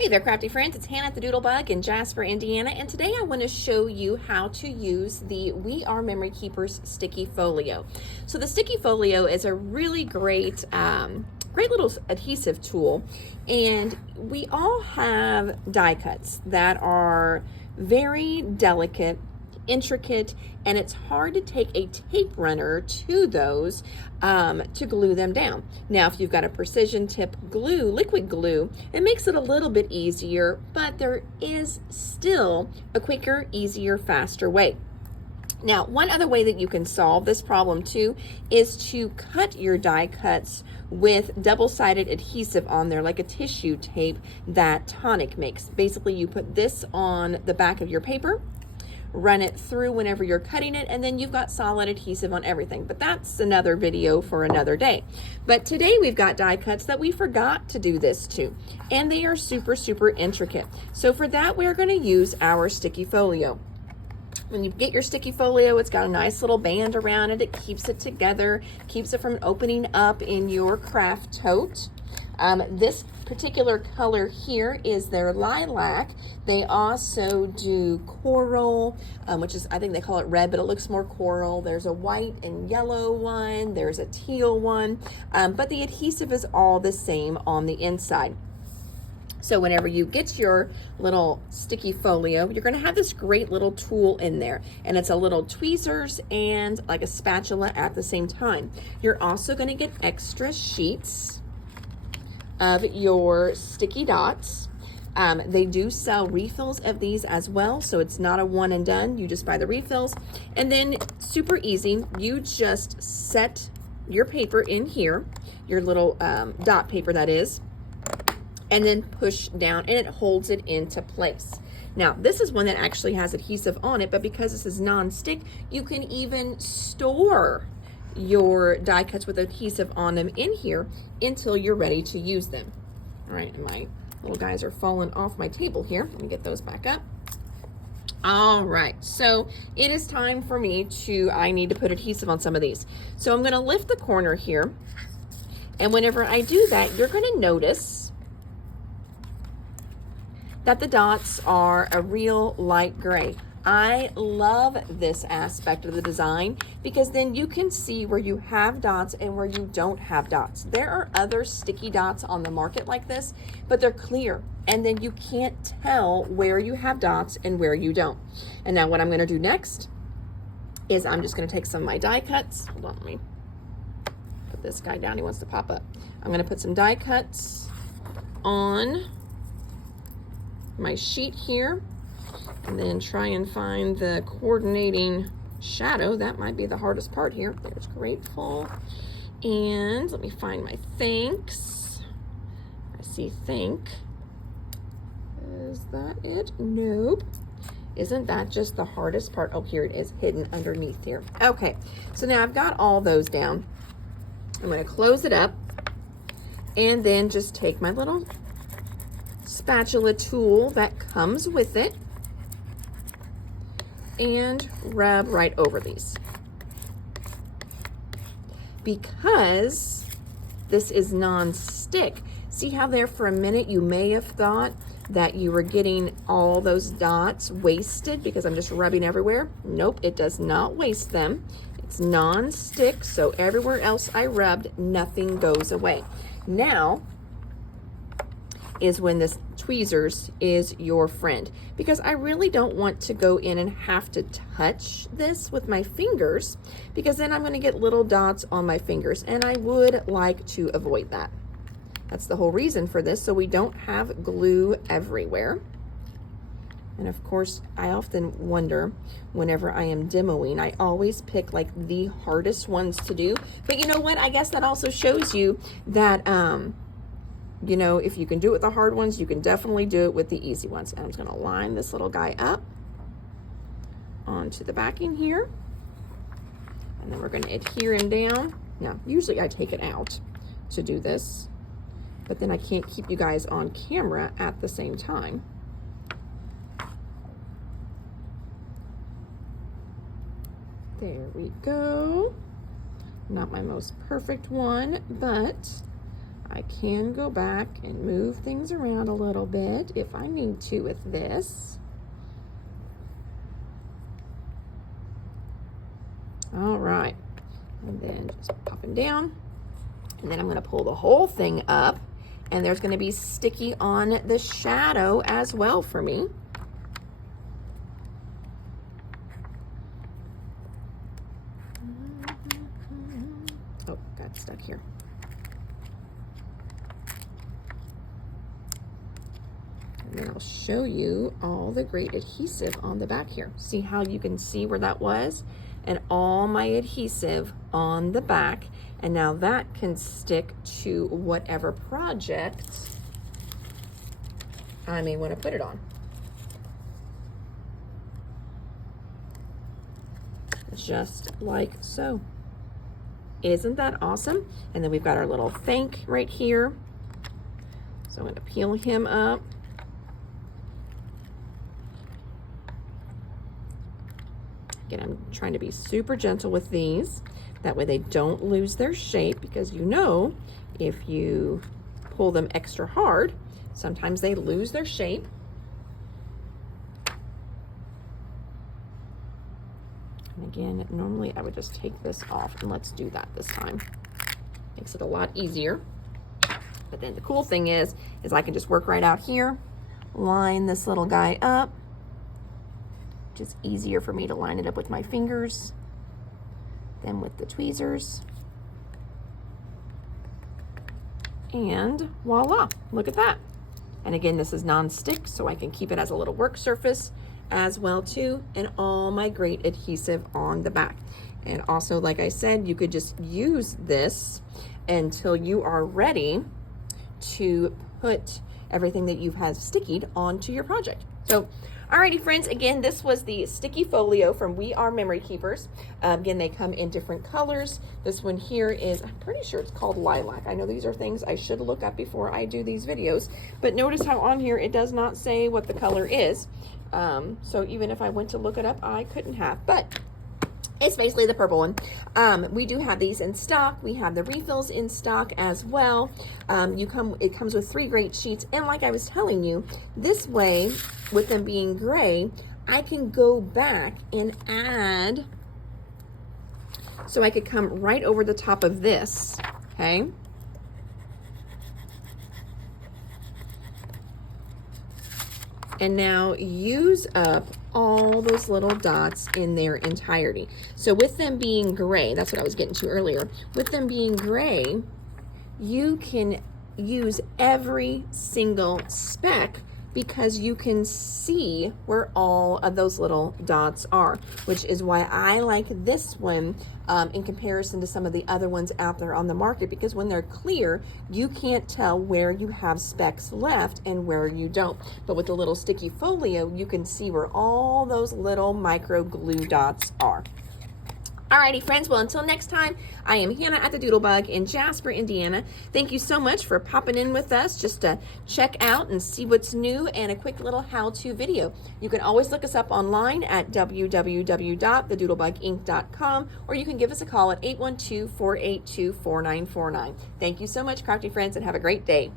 Hey there, crafty friends. It's Hannah the Doodlebug in Jasper, Indiana, and today I want to show you how to use the We Are Memory Keepers Sticky Folio. So the Sticky Folio is a really great little adhesive tool, and we all have die cuts that are very delicate, intricate, and it's hard to take a tape runner to those to glue them down. Now, if you've got a precision tip glue, liquid glue, it makes it a little bit easier, but there is still a quicker, easier, faster way. Now, one other way that you can solve this problem too is to cut your die cuts with double-sided adhesive on there, like a tissue tape that Tonic makes. Basically, you put this on the back of your paper, run it through whenever you're cutting it, and then you've got solid adhesive on everything. But that's another video for another day. But today we've got die cuts that we forgot to do this to, and they are super, super intricate. So for that, we're going to use our sticky folio. When you get your sticky folio, it's got a nice little band around it. It keeps it together, keeps it from opening up in your craft tote. This particular color here is their lilac. They also do coral, which is, I think they call it red, but it looks more coral. There's a white and yellow one. There's a teal one, but the adhesive is all the same on the inside. So whenever you get your little sticky folio, you're going to have this great little tool in there, and it's a little tweezers and like a spatula at the same time. You're also going to get extra sheets of your sticky dots. They do sell refills of these as well, so it's not a one and done. You just buy the refills, and then super easy, you just set your paper in here, your little dot paper that is, and then push down, and it holds it into place. Now, this is one that actually has adhesive on it, but because this is non-stick, you can even store your die cuts with adhesive on them in here until you're ready to use them. All right, and my little guys are falling off my table here. Let me get those back up. All right, so it is time for me I need to put adhesive on some of these. So I'm gonna lift the corner here, and whenever I do that, you're gonna notice that the dots are a real light gray. I love this aspect of the design because then you can see where you have dots and where you don't have dots. There are other sticky dots on the market like this, but they're clear, and then you can't tell where you have dots and where you don't. And now what I'm going to do next is I'm just going to take some of my die cuts. Hold on, let me put this guy down. He wants to pop up. I'm going to put some die cuts on my sheet here, and then try and find the coordinating shadow. That might be the hardest part here. There's grateful, and let me find my thanks. I see thank. Is that it? Nope. Isn't that just the hardest part? Oh, here it is, hidden underneath here. Okay, so now I've got all those down. I'm going to close it up, and then just take my little spatula tool that comes with it and rub right over these. Because this is non-stick, see how there for a minute you may have thought that you were getting all those dots wasted because I'm just rubbing everywhere? Nope, it does not waste them. It's non-stick, so everywhere else I rubbed, nothing goes away. Now is when this tweezers is your friend, because I really don't want to go in and have to touch this with my fingers, because then I'm going to get little dots on my fingers, and I would like to avoid that. That's the whole reason for this, so we don't have glue everywhere. And of course, I often wonder whenever I am demoing, I always pick like the hardest ones to do, but you know what, I guess that also shows you that you know, if you can do it with the hard ones, you can definitely do it with the easy ones. And I'm just going to line this little guy up onto the backing here. And then we're going to adhere him down. Now, usually I take it out to do this, but then I can't keep you guys on camera at the same time. There we go. Not my most perfect one, but I can go back and move things around a little bit if I need to with this. All right, and then just popping down, and then I'm gonna pull the whole thing up, and there's gonna be sticky on the shadow as well for me. Oh, got stuck here. And then I'll show you all the great adhesive on the back here. See how you can see where that was? And all my adhesive on the back. And now that can stick to whatever project I may want to put it on. Just like so. Isn't that awesome? And then we've got our little thank right here. So I'm going to peel him up. Again, I'm trying to be super gentle with these. That way they don't lose their shape, because you know, if you pull them extra hard, sometimes they lose their shape. And again, normally I would just take this off, and let's do that this time. Makes it a lot easier. But then the cool thing is I can just work right out here, line this little guy up. Just easier for me to line it up with my fingers than with the tweezers. And voila, look at that. And again, this is non-stick, so I can keep it as a little work surface as well too, and all my great adhesive on the back. And also, like I said, you could just use this until you are ready to put everything that you've had stickied onto your project. So, alrighty friends, again, this was the sticky folio from We Are Memory Keepers. Again, they come in different colors. This one here is, I'm pretty sure it's called lilac. I know these are things I should look up before I do these videos, but notice how on here it does not say what the color is. So even if I went to look it up, I couldn't have, but it's basically the purple one. We do have these in stock. We have the refills in stock as well. It comes with 3 great sheets. And like I was telling you, this way, with them being gray, I can go back and add. So I could come right over the top of this, okay? And now use up all those little dots in their entirety. So with them being gray, that's what I was getting to earlier. With them being gray, you can use every single speck because you can see where all of those little dots are, which is why I like this one in comparison to some of the other ones out there on the market, because when they're clear, you can't tell where you have specks left and where you don't. But with the little sticky folio, you can see where all those little micro glue dots are. Alrighty friends, well until next time, I am Hannah at the Doodlebug in Jasper, Indiana. Thank you so much for popping in with us just to check out and see what's new and a quick little how-to video. You can always look us up online at www.thedoodlebuginc.com, or you can give us a call at 812-482-4949. Thank you so much, crafty friends, and have a great day.